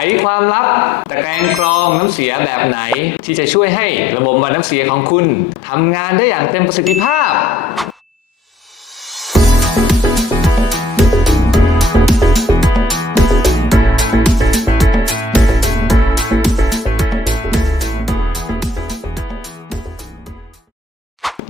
ไขความลับ ตะแกรงกรองน้ำเสียแบบไหน ที่จะช่วยให้ระบบบำบัดน้ำเสียของคุณทำงานได้อย่างเต็มประสิทธิภาพ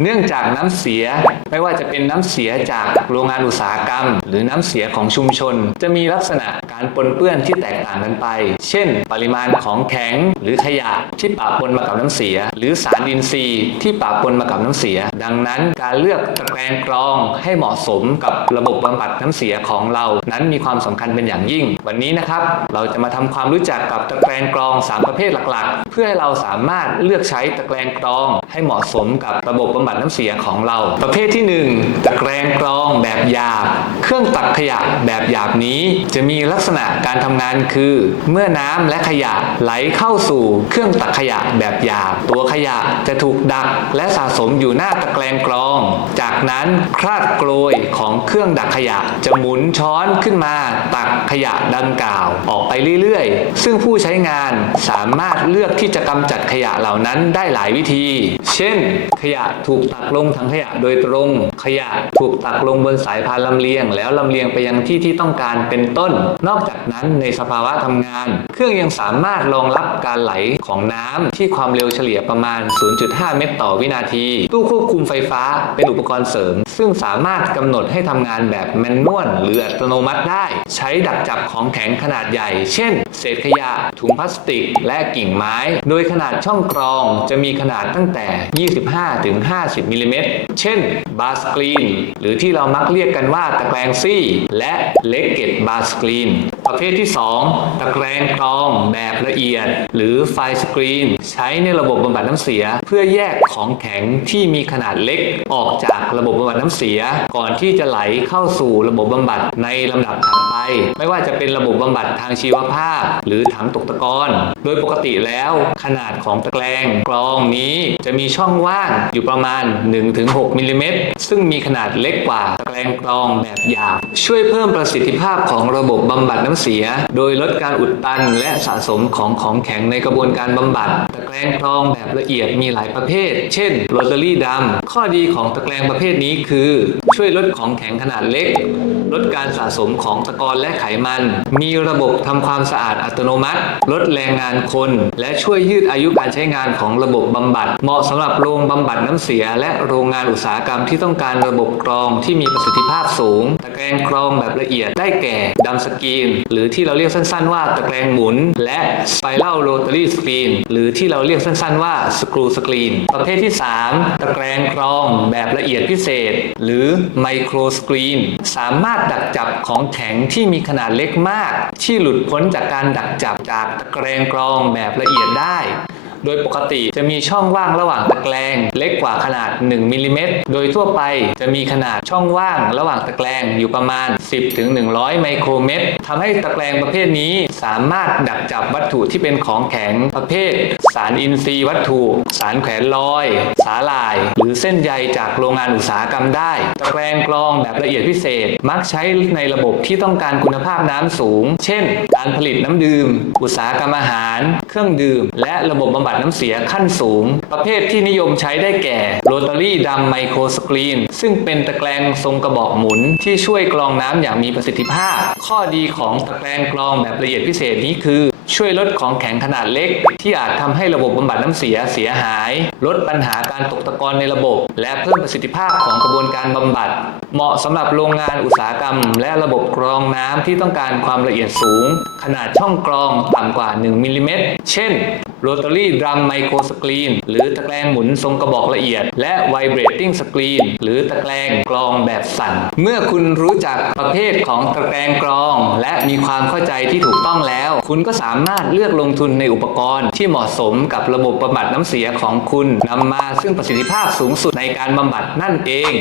เนื่องจากน้ำเสียไม่ว่าจะเป็นน้ำเสียจากโรงงานอุตสาหกรรม หรือน้ำเสียของชุมชน จะมีลักษณะการปนเปื้อนที่แตกต่างกันไป เช่น ปริมาณของแข็งหรือขยะที่ปะปนมากับน้ำเสีย หรือสารอินทรีย์ที่ปะปนมากับน้ำเสีย ดังนั้นการเลือกตะแกรงกรองให้เหมาะสมกับระบบบำบัดน้ำเสียของเรา นั้นมีความสำคัญเป็นอย่างยิ่ง วันนี้นะครับ เราจะมาทำความรู้จักกับตะแกรงกรอง 3 ประเภทหลักๆ เพื่อให้เราสามารถเลือกใช้ตะแกรงกรองให้เหมาะสมกับระบบบำบัดน้ำเสียของเรา ประเภทที่1ตะแกรงกรองแบบหยาบ เครื่องตักขยะแบบหยาบนี้ จะมีลักษณะการทำงานคือ เมื่อน้ำและขยะไหลเข้าสู่เครื่องตักขยะแบบหยาบ ตัวขยะจะถูกดักและสะสมอยู่หน้าตะแกรงกรอง จากนั้นคราดโกรยของเครื่องดักขยะ จะหมุนช้อนขึ้นมา ตักขยะดังกล่าว ออกไปเรื่อยๆ ซึ่งผู้ใช้งานสามารถเลือกที่จะกำจัดขยะเหล่านั้นได้หลายวิธี เช่น ขยะถูกตักลงถังขยะโดยตรงขยะถูกตักลงบนสายพานลำเลียง แล้วลำเลียงไปยังที่ที่ต้องการเป็นต้น นอกจากนั้นในสภาวะทำงาน เครื่องยังสามารถรองรับการไหลของน้ำที่ความเร็วเฉลี่ยประมาณ 0.5 เมตรต่อวินาที ตู้ควบคุมไฟฟ้าเป็นอุปกรณ์เสริม ซึ่งสามารถกำหนดให้ทำงานแบบแมนนวลหรืออัตโนมัติได้ ใช้ดักจับของแข็งขนาดใหญ่ เช่น เศษขยะ ถุงพลาสติก และกิ่งไม้ โดยขนาดช่องกรองจะมีขนาดตั้งแต่ 25-50มิลลิเมตรเช่น บาสกรีน หรือที่เรามักเรียกกันว่าตะแกรงซี่ และเลกเก็ตบาสกรีน ประเภทที่ 2 ตะแกรงกรองแบบละเอียด หรือไฟสกรีน ใช้ในระบบบำบัดน้ำเสีย เพื่อแยกของแข็งที่มีขนาดเล็กออกจากระบบบำบัดน้ำเสีย ก่อนที่จะไหลเข้าสู่ระบบบำบัดในลำดับถัดไป ไม่ว่าจะเป็นระบบบำบัดทางชีวภาพ หรือถังตกตะกอนโดยปกติแล้วขนาดของตะแกรงกรองนี้จะมีช่องว่างอยู่ประมาณ 1-6มิลลิเมตรซึ่งมีขนาดเล็กกว่าตะแกรงกรองแบบหยาบช่วยเพิ่มประสิทธิภาพของระบบบำบัดน้ำเสีย โดยลดการอุดตันและสะสมของของแข็งในกระบวนการบำบัด ตะแกรงกรองแบบละเอียดมีหลายประเภท เช่นโรตารี่ดำข้อดีของตะแกรงประเภทนี้คือ ช่วยลดของแข็งขนาดเล็ก ลดการสะสมของตะกอนและไขมัน มีระบบทำความสะอาดอัตโนมัติ ลดแรงงานคน และช่วยยืดอายุการใช้งานของระบบบำบัด เหมาะสำหรับโรงบำบัดน้ำเสีย และโรงงานอุตสาหกรรมที่ต้องการระบบกรองที่มีประสิทธิภาพสูง ตะแกรงกรองแบบละเอียดได้แก่ดัมสกรีนหรือที่เราเรียกสั้นๆว่าตะแกรงหมุน และสไปรัลโรตารี่สกรีนหรือที่เราเรียกสั้นๆว่าสกรูสกรีนประเภทที่ 3 ตะแกรงกรองแบบละเอียดพิเศษ หรือไมโครสกรีนสามารถดักจับของแข็งที่มีขนาดเล็กมาก ที่หลุดพ้นจากการดักจับจากตะแกรงกรองแบบละเอียดได้ ดยปกติจะมีช่องว่างระหว่างตะแกรงเล็กกว่าขนาด 1มิลลิเมตรโดยทั่วไปจะมีขนาดช่องว่างระหว่างตะแกรงอยู่ประมาณ 10ถึง100 ไมโครเมตรทำให้ตะแกรงประเภทนี้ สามารถดักจับวัตถุที่เป็นของแข็งประเภท สารอินทรีย์วัตถุ สารแขวนลอย สาหร่าย หรือเส้นใยจากโรงงานอุตสาหกรรมได้ตะแกรงกรองแบบละเอียดพิเศษ มักใช้ในระบบที่ต้องการคุณภาพน้ำสูง เช่น การผลิตน้ำดื่ม อุตสาหกรรมอาหาร เครื่องดื่ม และระบบบำบัดน้ำเสียขั้นสูง ประเภทที่นิยมใช้ได้แก่โรตารี่ดำไมโครสกรีน ซึ่งเป็นตะแกรงทรงกระบอกหมุน ที่ช่วยกรองน้ำอย่างมีประสิทธิภาพ ข้อดีของตะแกรงกรองแบบละเอียดพิเศษนี้คือ ช่วยลดของแข็งขนาดเล็ก ที่อาจทำให้ระบบบำบัดน้ำเสียเสียหาย ลดปัญหาการตกตะกอนในระบบ และเพิ่มประสิทธิภาพของกระบวนการบำบัด เหมาะสำหรับโรงงานอุตสาหกรรม และระบบกรองน้ำที่ต้องการความละเอียดสูง ขนาดช่องกรองต่ำกว่า 1มิลลิเมตรเช่นโรตารี่ดรัมไมโครสกรีนหรือตะแกรงหมุนทรงกระบอกละเอียด และไวเบรติ้งสกรีนหรือตะแกรงกรองแบบสั่น เมื่อคุณรู้จักประเภทของตะแกรงกรอง และมีความเข้าใจที่ถูกต้องแล้ว คุณก็สามามารถเลือกลงทุนในอุปกรณ์ ที่เหมาะสมกับระบบบำบัดน้ำเสียของคุณนำมาซึ่งประสิทธิภาพสูงสุดในการบำบัดนั่นเอง